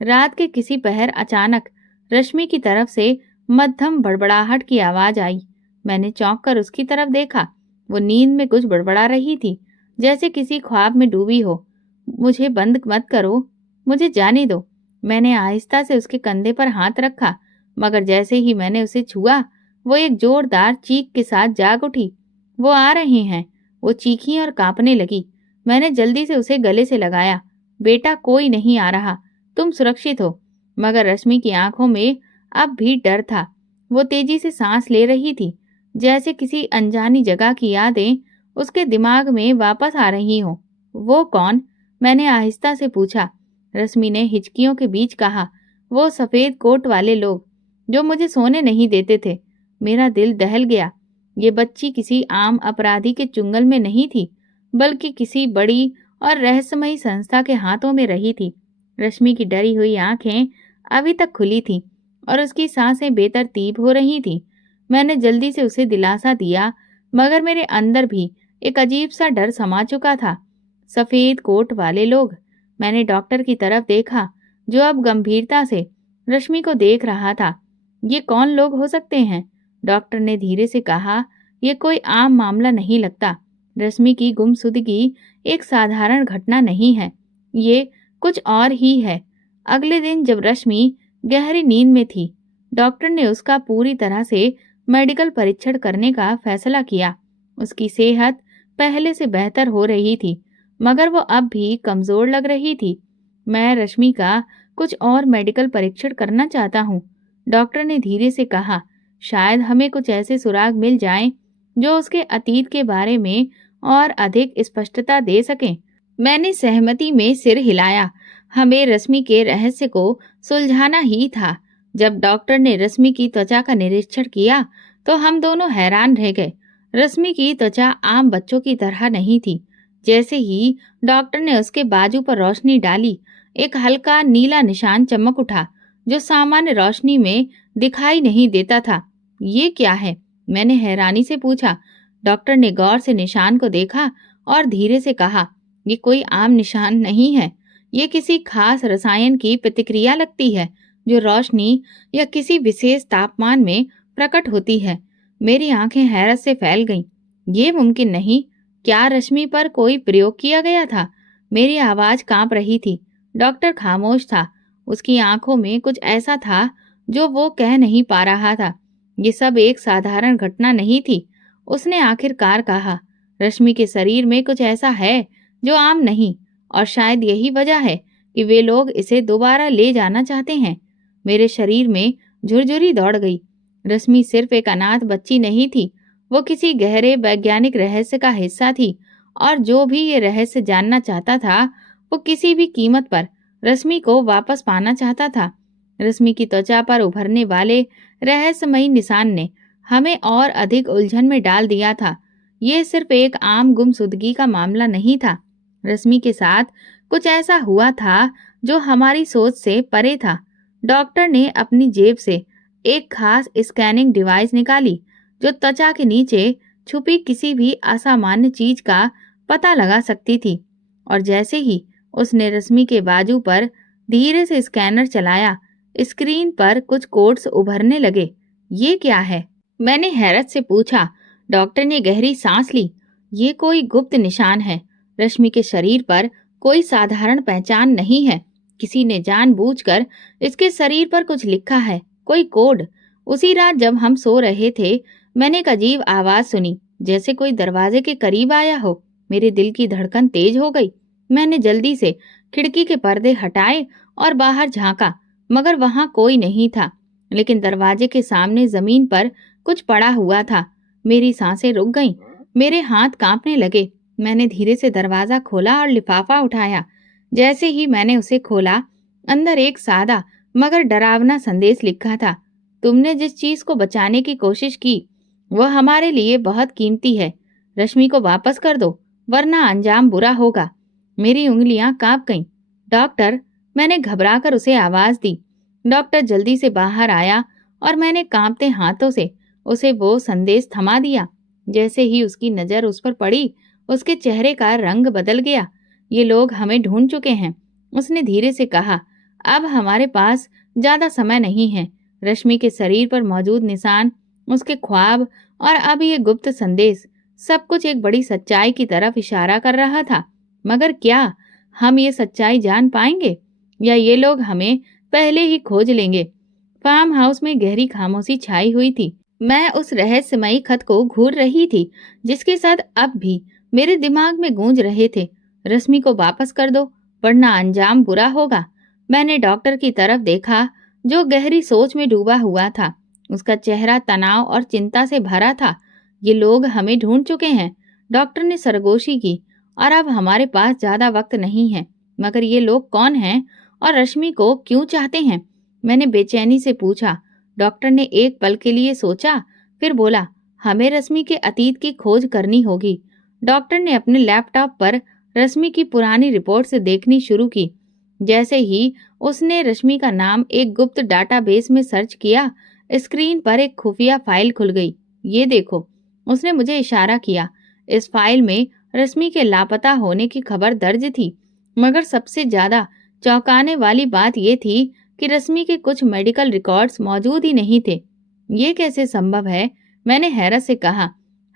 रात के किसी पहर अचानक रश्मि की तरफ से मध्यम बड़बड़ाहट की आवाज आई। मैंने चौंक कर उसकी तरफ देखा। वो नींद में कुछ बड़बड़ा रही थी, जैसे किसी ख्वाब में डूबी हो। मुझे बंद मत करो, मुझे जाने दो। मैंने आहिस्ता से उसके कंधे पर हाथ रखा, मगर जैसे ही मैंने उसे छुआ, वो एक जोरदार चीख के साथ जाग उठी। वो आ रहे हैं, वो चीखी और कांपने लगी। मैंने जल्दी से उसे गले से लगाया। बेटा, कोई नहीं आ रहा, तुम सुरक्षित हो। मगर रश्मि की आंखों में अब भी डर था। वो तेजी से सांस ले रही थी, जैसे किसी अनजानी जगह की यादें उसके दिमाग में वापस आ रही हों। वो कौन? मैंने आहिस्ता से पूछा। रश्मि ने हिचकियों के बीच कहा, वो सफेद कोट वाले लोग जो मुझे सोने नहीं देते थे। मेरा दिल दहल गया। ये बच्ची किसी आम अपराधी के चुंगल में नहीं थी, बल्कि किसी बड़ी और रहस्यमयी संस्था के हाथों में रही थी। रश्मि की डरी हुई आंखें अभी तक खुली थीं और उसकी सांसें बेतरतीब हो रही थीं। मैंने जल्दी से उसे दिलासा दिया, मगर मेरे अंदर भी एक अजीब सा डर समा चुका था। सफेद कोट वाले लोग। मैंने डॉक्टर की तरफ देखा, जो अब गंभीरता से रश्मि को देख रहा था। ये कौन लोग हो सकते हैं? डॉक्टर ने धीरे से कहा, यह कोई आम मामला नहीं लगता। रश्मि की गुमशुदगी एक साधारण घटना नहीं है, ये कुछ और ही है। अगले दिन जब रश्मि गहरी नींद में थी, डॉक्टर ने उसका पूरी तरह से मेडिकल परीक्षण करने का फैसला किया। उसकी सेहत पहले से बेहतर हो रही थी, मगर वो अब भी कमजोर लग रही थी। मैं रश्मि का कुछ और मेडिकल परीक्षण करना चाहता हूँ, डॉक्टर ने धीरे से कहा। शायद हमें कुछ ऐसे सुराग मिल जाएं जो उसके अतीत के बारे में और अधिक स्पष्टता दे सकें। मैंने सहमति में सिर हिलाया। हमें रश्मि के रहस्य को सुलझाना ही था। जब डॉक्टर ने रश्मि की त्वचा का निरीक्षण किया तो हम दोनों हैरान रह गए। रश्मि की त्वचा आम बच्चों की तरह नहीं थी। जैसे ही डॉक्टर ने उसके बाजू पर रोशनी डाली, एक हल्का नीला निशान चमक उठा, जो सामान्य रोशनी में दिखाई नहीं देता था। ये क्या है? मैंने हैरानी से पूछा। डॉक्टर ने गौर से निशान को देखा और धीरे से कहा, ये कोई आम निशान नहीं है। ये किसी खास रसायन की प्रतिक्रिया लगती है, जो रोशनी या किसी विशेष तापमान में प्रकट होती है। मेरी आंखें हैरत से फैल गईं। ये मुमकिन नहीं। क्या रश्मि पर कोई प्रयोग किया गया था? मेरी आवाज कांप रही थी। डॉक्टर खामोश था। उसकी आंखों में कुछ ऐसा था जो वो कह नहीं पा रहा था। ये सब एक साधारण घटना नहीं थी। उसने आखिरकार कहा, रश्मि के शरीर में कुछ ऐसा है जो आम नहीं, और शायद यही वजह है कि वे लोग इसे दोबारा ले जाना चाहते हैं। मेरे शरीर में झुरझुरी दौड़ गई। रश्मि सिर्फ एक अनाथ बच्ची नहीं थी, वो किसी गहरे वैज्ञानिक रहस्य का हिस्सा थी, और जो भी ये रहस्य जानना चाहता था वो किसी भी कीमत पर रश्मि को वापस पाना चाहता था। रश्मि की त्वचा पर उभरने वाले रहस्यमयी निशान ने हमें और अधिक उलझन में डाल दिया था। ये सिर्फ एक आम गुमशुदगी का मामला नहीं था। रश्मि के साथ कुछ ऐसा हुआ था जो हमारी सोच से परे था। डॉक्टर ने अपनी जेब से एक खास स्कैनिंग डिवाइस निकाली जो त्वचा के नीचे छुपी किसी भी असामान्य चीज का पता लगा सकती थी, और जैसे ही उसने रश्मि के बाजू पर धीरे से स्कैनर चलाया, स्क्रीन पर कुछ कोड्स उभरने लगे। ये क्या है? मैंने हैरत से पूछा। डॉक्टर ने गहरी सांस ली। ये कोई गुप्त निशान है। रश्मि के शरीर पर कोई साधारण पहचान नहीं है। किसी ने जानबूझकर इसके शरीर पर कुछ लिखा है, कोई कोड। उसी रात जब हम सो रहे थे, मैंने एक अजीब आवाज सुनी, जैसे कोई दरवाजे के करीब आया हो। मेरे दिल की धड़कन तेज हो गई। मैंने जल्दी से खिड़की के पर्दे हटाए और बाहर झांका, मगर वहां कोई नहीं था। लेकिन दरवाजे के सामने जमीन पर कुछ पड़ा हुआ था। मेरी सांसें रुक गईं, मेरे हाथ कांपने लगे। मैंने धीरे से दरवाजा खोला और लिफाफा उठाया। जैसे ही मैंने उसे खोला, अंदर एक सादा मगर डरावना संदेश लिखा था। तुमने जिस चीज को बचाने की कोशिश की वह हमारे लिए बहुत कीमती है। रश्मि को वापस कर दो, वरना अंजाम बुरा होगा। मेरी उंगलियां कांप गईं। डॉक्टर, मैंने घबराकर उसे आवाज दी। डॉक्टर जल्दी से बाहर आया और मैंने कांपते हाथों से उसे वो संदेश थमा दिया। जैसे ही उसकी नजर उस पर पड़ी, उसके चेहरे का रंग बदल गया। ये लोग हमें ढूंढ चुके हैं, उसने धीरे से कहा। अब हमारे पास ज्यादा समय नहीं है। रश्मि के शरीर पर मौजूद निशान, उसके ख्वाब और अब ये गुप्त संदेश, सब कुछ एक बड़ी सच्चाई की तरफ इशारा कर रहा था। मगर क्या हम ये सच्चाई जान पाएंगे, या ये लोग हमें पहले ही खोज लेंगे? फार्म हाउस में गहरी खामोशी छाई हुई थी। मैं उस रहस्यमयी खत को घूर रही थी, जिसके साथ अब भी मेरे दिमाग में गूंज रहे थे, रश्मि को वापस कर दो, वरना अंजाम बुरा होगा। मैंने डॉक्टर की तरफ देखा, जो गहरी सोच में डूबा हुआ था। उसका चेहरा तनाव और चिंता से भरा था। ये लोग हमें ढूंढ चुके हैं, डॉक्टर ने सरगोशी की, और अब हमारे पास ज्यादा वक्त नहीं है। मगर ये लोग कौन हैं और रश्मि को क्यों चाहते हैं? मैंने बेचैनी से पूछा। डॉक्टर ने एक पल के लिए सोचा, फिर बोला, हमें रश्मि के अतीत की खोज करनी होगी। डॉक्टर ने अपने लैपटॉप पर रश्मि की पुरानी रिपोर्ट से देखनी शुरू की। जैसे ही उसने रश्मि का नाम एक गुप्त डाटाबेस में सर्च किया, स्क्रीन पर एक खुफिया फाइल खुल गई। ये देखो, उसने मुझे इशारा किया। इस फाइल में रश्मि के लापता होने की खबर दर्ज थी, मगर सबसे ज्यादा चौंकाने वाली बात यह थी कि रश्मि के कुछ मेडिकल रिकॉर्ड्स मौजूद ही नहीं थे। ये कैसे संभव है? मैंने हैरत से कहा।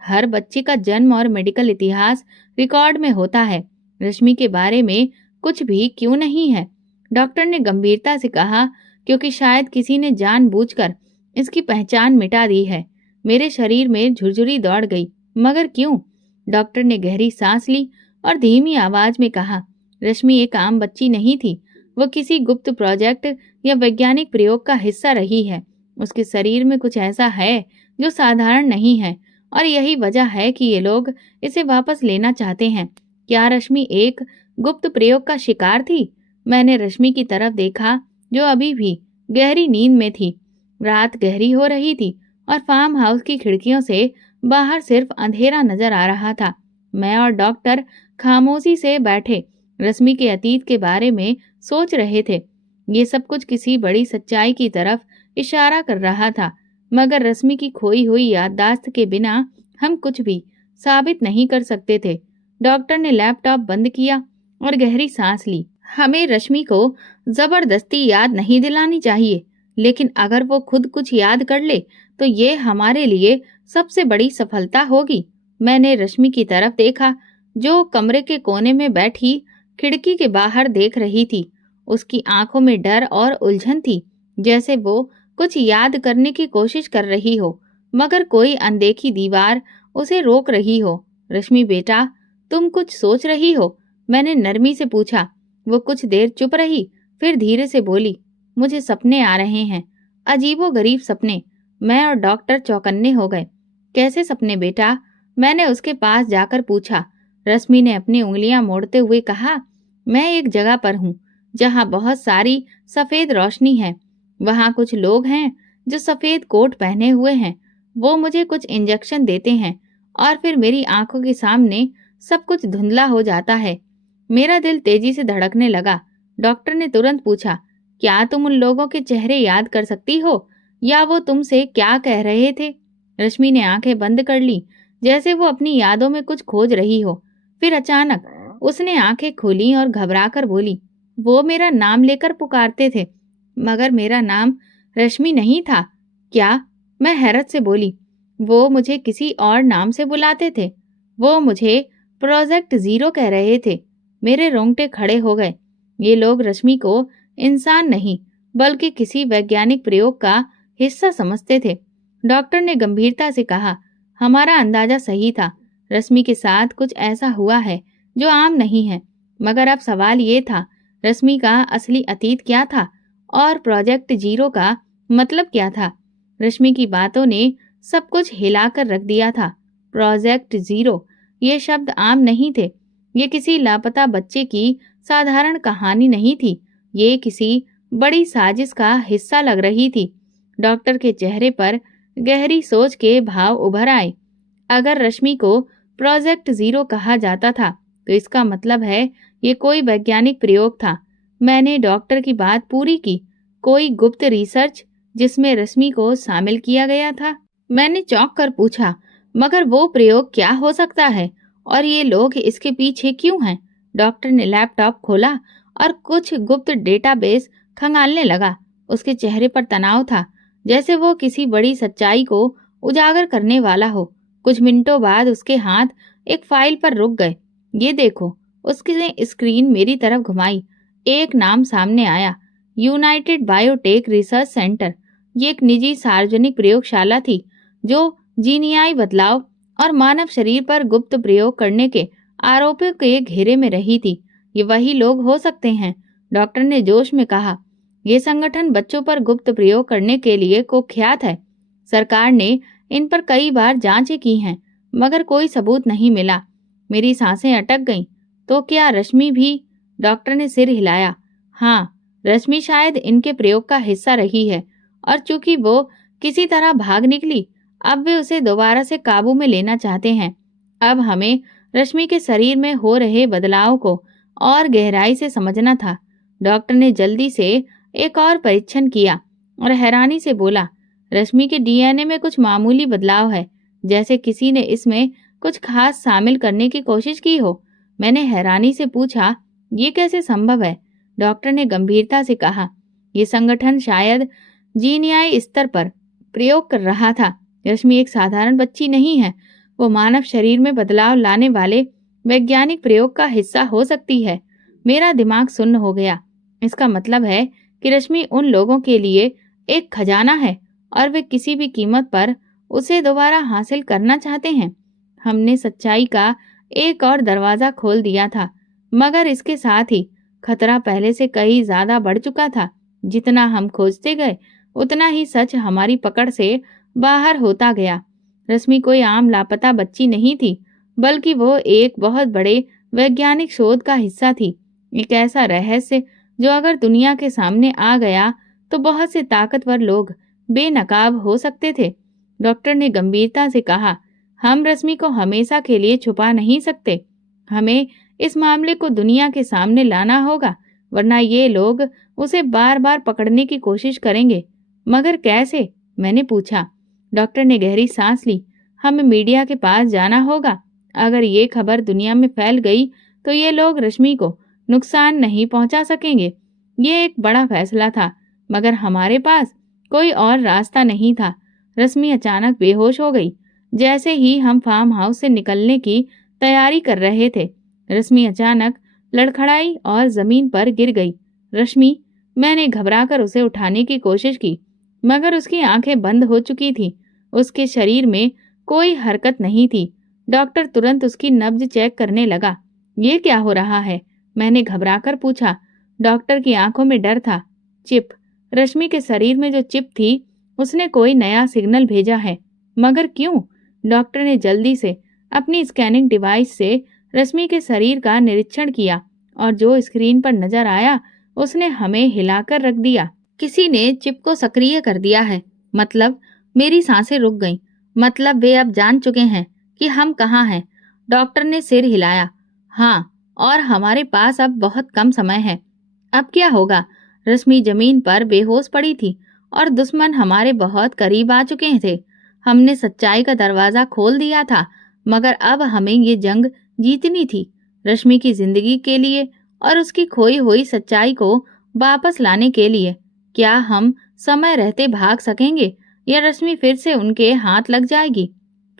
हर बच्चे का जन्म और मेडिकल इतिहास रिकॉर्ड में होता है, रश्मि के बारे में कुछ भी क्यों नहीं है? डॉक्टर ने गंभीरता से कहा, क्योंकि शायद किसी ने जानबूझकर इसकी पहचान मिटा दी है। मेरे शरीर में झुरझुरी दौड़ गई। मगर क्यों? डॉक्टर ने गहरी सांस ली और धीमी आवाज में कहा, रश्मि एक आम बच्ची नहीं थी, वो किसी गुप्त प्रोजेक्ट या वैज्ञानिक प्रयोग का हिस्सा रही है। उसके शरीर में कुछ ऐसा है जो साधारण नहीं है, और यही वजह है कि ये लोग इसे वापस लेना चाहते हैं। क्या रश्मि एक गुप्त प्रयोग का शिकार थी? मैंने रश्मि की तरफ देखा, जो अभी भी गहरी नींद में थी। रात गहरी हो रही थी और फार्म हाउस की खिड़कियों से बाहर सिर्फ अंधेरा नजर आ रहा था। मैं और डॉक्टर खामोशी से बैठे रश्मि के अतीत के बारे में सोच रहे थे। ये सब कुछ किसी बड़ी सच्चाई की तरफ इशारा कर रहा था, मगर रश्मि की खोई हुई याददाश्त के बिना हम कुछ भी साबित नहीं कर सकते थे। डॉक्टर ने लैपटॉप बंद किया और गहरी सांस ली। हमें रश्मि को जबरदस्ती याद नहीं दिलानी चाहिए, लेकिन अगर वो खुद कुछ याद कर ले तो ये हमारे लिए सबसे बड़ी सफलता होगी। मैंने रश्मि की तरफ देखा, जो कमरे के कोने में बैठी खिड़की के बाहर देख रही थी। उसकी आंखों में डर और उलझन थी, जैसे वो कुछ याद करने की कोशिश कर रही हो, मगर कोई अनदेखी दीवार उसे रोक रही हो। रश्मि बेटा, तुम कुछ सोच रही हो? मैंने नरमी से पूछा। वो कुछ देर चुप रही, फिर धीरे से बोली, मुझे सपने आ रहे हैं, अजीबोगरीब सपने। मैं और डॉक्टर चौकन्ने हो गए। कैसे सपने बेटा? मैंने उसके पास जाकर पूछा। रश्मि ने अपनी उंगलियां मोड़ते हुए कहा, मैं एक जगह पर हूँ जहाँ बहुत सारी सफेद रोशनी है। वहाँ कुछ लोग हैं जो सफेद कोट पहने हुए हैं। वो मुझे कुछ इंजेक्शन देते हैं और फिर मेरी आंखों के सामने सब कुछ धुंधला हो जाता है। मेरा दिल तेजी से धड़कने लगा। डॉक्टर ने तुरंत पूछा, क्या तुम उन लोगों के चेहरे याद कर सकती हो या वो तुमसे क्या कह रहे थे? रश्मि ने आंखें बंद कर ली, जैसे वो अपनी यादों में कुछ खोज रही हो। फिर अचानक उसने आंखें खोली और घबराकर बोली, वो मेरा नाम लेकर पुकारते थे, मगर मेरा नाम रश्मि नहीं था। क्या? मैं हैरत से बोली। वो मुझे किसी और नाम से बुलाते थे। वो मुझे प्रोजेक्ट जीरो कह रहे थे। मेरे रोंगटे खड़े हो गए। ये लोग रश्मि को इंसान नहीं बल्कि किसी वैज्ञानिक प्रयोग का हिस्सा समझते थे। डॉक्टर ने गंभीरता से कहा, हमारा अंदाजा सही था। रश्मि के साथ कुछ ऐसा हुआ है जो आम नहीं है। मगर अब सवाल ये था, रश्मि का असली अतीत क्या था और प्रोजेक्ट जीरो का मतलब क्या था? रश्मि की बातों ने सब कुछ हिलाकर रख दिया था। प्रोजेक्ट जीरो, ये शब्द आम नहीं थे। ये किसी लापता बच्चे की साधारण कहानी नहीं थी। ये किसी बड़ी साजिश का हिस्सा लग रही थी। डॉक्टर के चेहरे पर गहरी सोच के भाव उभर आए। अगर रश्मि को प्रोजेक्ट जीरो कहा जाता था तो इसका मतलब है ये कोई वैज्ञानिक प्रयोग था। मैंने डॉक्टर की बात पूरी की। कोई गुप्त रिसर्च जिसमें रश्मि को शामिल किया गया था? मैंने चौंक कर पूछा, मगर वो प्रयोग क्या हो सकता है और ये लोग इसके पीछे क्यों हैं? डॉक्टर ने लैपटॉप खोला और कुछ गुप्त डेटाबेस खंगालने लगा। उसके चेहरे पर तनाव था, जैसे वो किसी बड़ी सच्चाई को उजागर करने वाला हो। कुछ मिनटों बाद उसके हाथ एक फाइल पर रुक गए। ये देखो, उसने स्क्रीन मेरी तरफ घुमाई। एक नाम सामने आया, यूनाइटेड बायोटेक रिसर्च सेंटर। ये एक निजी सार्वजनिक प्रयोगशाला थी जो जीनियाई बदलाव और मानव शरीर पर गुप्त प्रयोग करने के आरोपों के घेरे में रही थी। ये वही लोग हो सकते हैं, डॉक्टर ने जोश में कहा। ये संगठन बच्चों पर गुप्त प्रयोग करने के लिए कुख्यात है। सरकार ने इन पर कई बार जांचें की हैं, मगर कोई सबूत नहीं मिला। मेरी सांसें अटक गईं। तो क्या रश्मि भी? डॉक्टर ने सिर हिलाया। हाँ, रश्मि शायद इनके प्रयोग का हिस्सा रही है और चूंकि वो किसी तरह भाग निकली, अब वे उसे दोबारा से काबू में लेना चाहते हैं। अब हमें रश्मि के शरीर में हो रहे बदलाव को और गहराई से समझना था। डॉक्टर ने जल्दी से एक और परीक्षण किया और हैरानी से बोला, रश्मि के डीएनए में कुछ मामूली बदलाव है, जैसे किसी ने इसमें कुछ खास शामिल करने की कोशिश की हो। मैंने हैरानी से पूछा, ये कैसे संभव है? डॉक्टर ने गंभीरता से कहा, ये संगठन शायद जीनियाई स्तर पर प्रयोग कर रहा था। रश्मि एक साधारण बच्ची नहीं है। वो मानव शरीर में बदलाव लाने वाले वैज्ञानिक प्रयोग का हिस्सा हो सकती है। मेरा दिमाग सुन्न हो गया। इसका मतलब है कि रश्मि उन लोगों के लिए एक खजाना है और वे किसी भी कीमत पर उसे दोबारा हासिल करना चाहते हैं। हमने सच्चाई का एक और दरवाजा खोल दिया था, मगर इसके साथ ही खतरा पहले से कहीं ज्यादा बढ़ चुका था। जितना हम खोजते गए, उतना ही सच हमारी पकड़ से बाहर होता गया। रश्मि कोई आम लापता बच्ची नहीं थी, बल्कि वो एक बहुत बड़े वैज्ञानिक शोध का हिस्सा थी। एक ऐसा रहस्य जो अगर दुनिया के सामने आ गया तो बहुत से ताकतवर लोग बेनकाब हो सकते थे। डॉक्टर ने गंभीरता से कहा, हम रश्मि को हमेशा के लिए छुपा नहीं सकते। हमें इस मामले को दुनिया के सामने लाना होगा, वरना ये लोग उसे बार बार पकड़ने की कोशिश करेंगे। मगर कैसे? मैंने पूछा। डॉक्टर ने गहरी सांस ली। हमें मीडिया के पास जाना होगा। अगर ये खबर दुनिया में फैल गई तो ये लोग रश्मि को नुकसान नहीं पहुंचा सकेंगे। ये एक बड़ा फैसला था, मगर हमारे पास कोई और रास्ता नहीं था। रश्मि अचानक बेहोश हो गई। जैसे ही हम फार्म हाउस से निकलने की तैयारी कर रहे थे, रश्मि अचानक लड़खड़ाई और जमीन पर गिर गई। रश्मि, मैंने घबराकर उसे उठाने की कोशिश की, मगर उसकी आंखें बंद हो चुकी थी। उसके शरीर में कोई हरकत नहीं थी। डॉक्टर तुरंत उसकी नब्ज चेक करने लगा। ये क्या हो रहा है? मैंने घबराकर पूछा। डॉक्टर की आंखों में डर था। चिप। रश्मि के शरीर में जो चिप थी, उसने कोई नया सिग्नल भेजा है। मगर क्यों? डॉक्टर ने जल्दी से अपनी स्कैनिंग डिवाइस से रश्मि के शरीर का निरीक्षण किया और जो स्क्रीन पर नजर आया उसने हमें हिलाकर रख दिया। किसी ने चिप को सक्रिय कर दिया है। मतलब? मेरी सांसें रुक गईं। मतलब वे अब जान चुके हैं कि हम कहाँ हैं। डॉक्टर ने सिर हिलाया। हाँ, और हमारे पास अब बहुत कम समय है। अब क्या होगा? रश्मि जमीन पर बेहोश पड़ी थी और दुश्मन हमारे बहुत करीब आ चुके थे। हमने सच्चाई का दरवाजा खोल दिया था, मगर अब हमें ये जंग जीतनी थी, रश्मि की जिंदगी के लिए और उसकी खोई हुई सच्चाई को वापस लाने के लिए। क्या हम समय रहते भाग सकेंगे या रश्मि फिर से उनके हाथ लग जाएगी?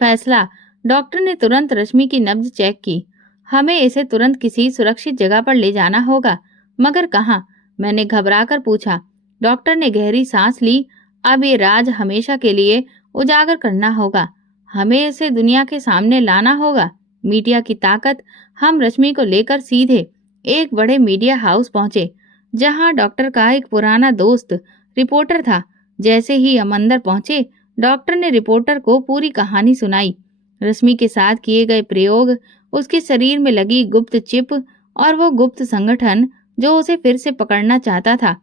फैसला। डॉक्टर ने तुरंत रश्मि की नब्ज चेक की। हमें इसे तुरंत किसी सुरक्षित जगह पर ले जाना होगा। मगर कहाँ? मैंने घबराकर पूछा। डॉक्टर ने गहरी सांस ली। अब ये राज हमेशा के लिए उजागर करना होगा। हमें इसे दुनिया के सामने लाना होगा। मीडिया की ताकत। हम रश्मि को लेकर सीधे एक बड़े मीडिया हाउस पहुंचे, जहां डॉक्टर का एक पुराना दोस्त रिपोर्टर था। जैसे ही हम अंदर पहुंचे, डॉक्टर ने रिपोर्टर को पूरी कहानी सुनाई। रश्मि के साथ किए गए प्रयोग, उसके शरीर में लगी गुप्त चिप और वो गुप्त संगठन जो उसे फिर से पकड़ना चाहता था।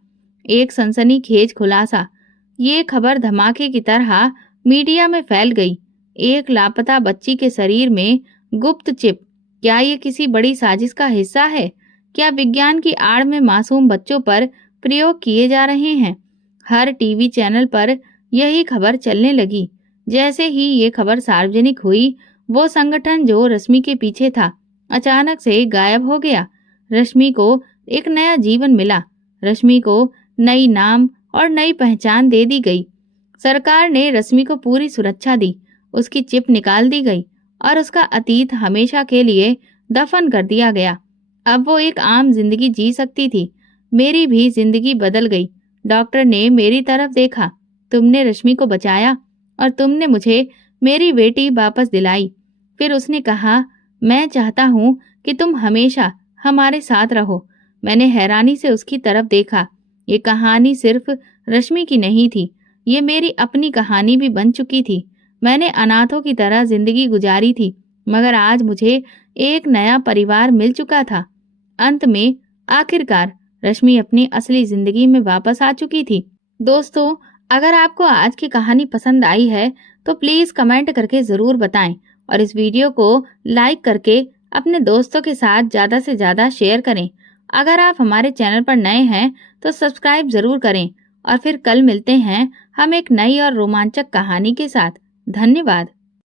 एक सनसनीखेज खुलासा। ये खबर धमाके की तरह मीडिया में फैल गई। एक लापता बच्ची के शरीर में गुप्त चिप। क्या ये किसी बड़ी साजिश का हिस्सा है? क्या विज्ञान की आड़ में मासूम बच्चों पर प्रयोग किए जा रहे हैं? हर टीवी चैनल पर यही खबर चलने लगी। जैसे ही ये खबर सार्वजनिक हुई, वो संगठन जो रश्मि के पीछे था, अचानक से गायब हो गया। रश्मि को एक नया जीवन मिला। रश्मि को नई नाम और नई पहचान दे दी गई। सरकार ने रश्मि को पूरी सुरक्षा दी। उसकी चिप निकाल दी गई और उसका अतीत हमेशा के लिए दफन कर दिया गया। अब वो एक आम जिंदगी जी सकती थी। मेरी भी जिंदगी बदल गई। डॉक्टर ने मेरी तरफ देखा। तुमने रश्मि को बचाया और तुमने मुझे मेरी बेटी वापस दिलाई। फिर उसने कहा, मैं चाहता हूँ कि तुम हमेशा हमारे साथ रहो। मैंने हैरानी से उसकी तरफ देखा। ये कहानी सिर्फ रश्मि की नहीं थी, ये मेरी अपनी कहानी भी बन चुकी थी। मैंने अनाथों की तरह जिंदगी गुजारी थी, मगर आज मुझे एक नया परिवार मिल चुका था। अंत में आखिरकार रश्मि अपनी असली जिंदगी में वापस आ चुकी थी। दोस्तों, अगर आपको आज की कहानी पसंद आई है तो प्लीज कमेंट करके जरूर बताएं और इस वीडियो को लाइक करके अपने दोस्तों के साथ ज्यादा से ज्यादा शेयर करें। अगर आप हमारे चैनल पर नए हैं तो सब्सक्राइब जरूर करें और फिर कल मिलते हैं हम एक नई और रोमांचक कहानी के साथ। धन्यवाद।